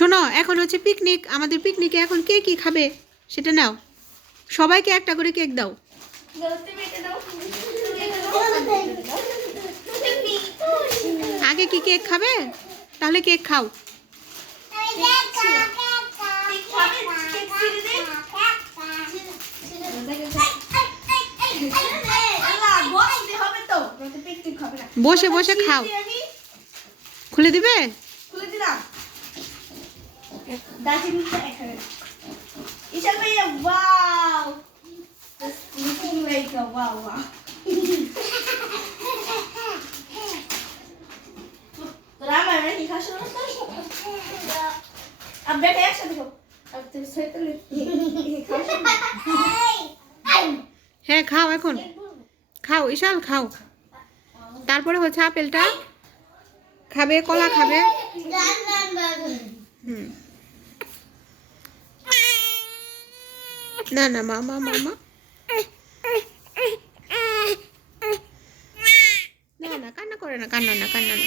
শোনো, এখন হচ্ছে পিকনিক। আমাদের পিকনিকে এখন কে কি খাবে সেটা নাও। সবাইকে একটা করে কেক দাও। আগে কি কেক খাবে? তাহলে কেক খাও। বসে বসে খাও। খুলে দিবে? খুলে দিলাম। ঈশান ভাইয়া, wow, it's looking like a wow wow. তোরা আমার কি খাস না? अब बैठे একসাথে খাও। अब তুই সৈতলে খাস না? হ্যাঁ খাও, এখন খাও ঈশান, খাও। তারপরে হচ্ছে আপেলটা খাবে, কলা খাবে। না না, মামা মামা, না না, কান্না করে না, কান্না না, কান্না না।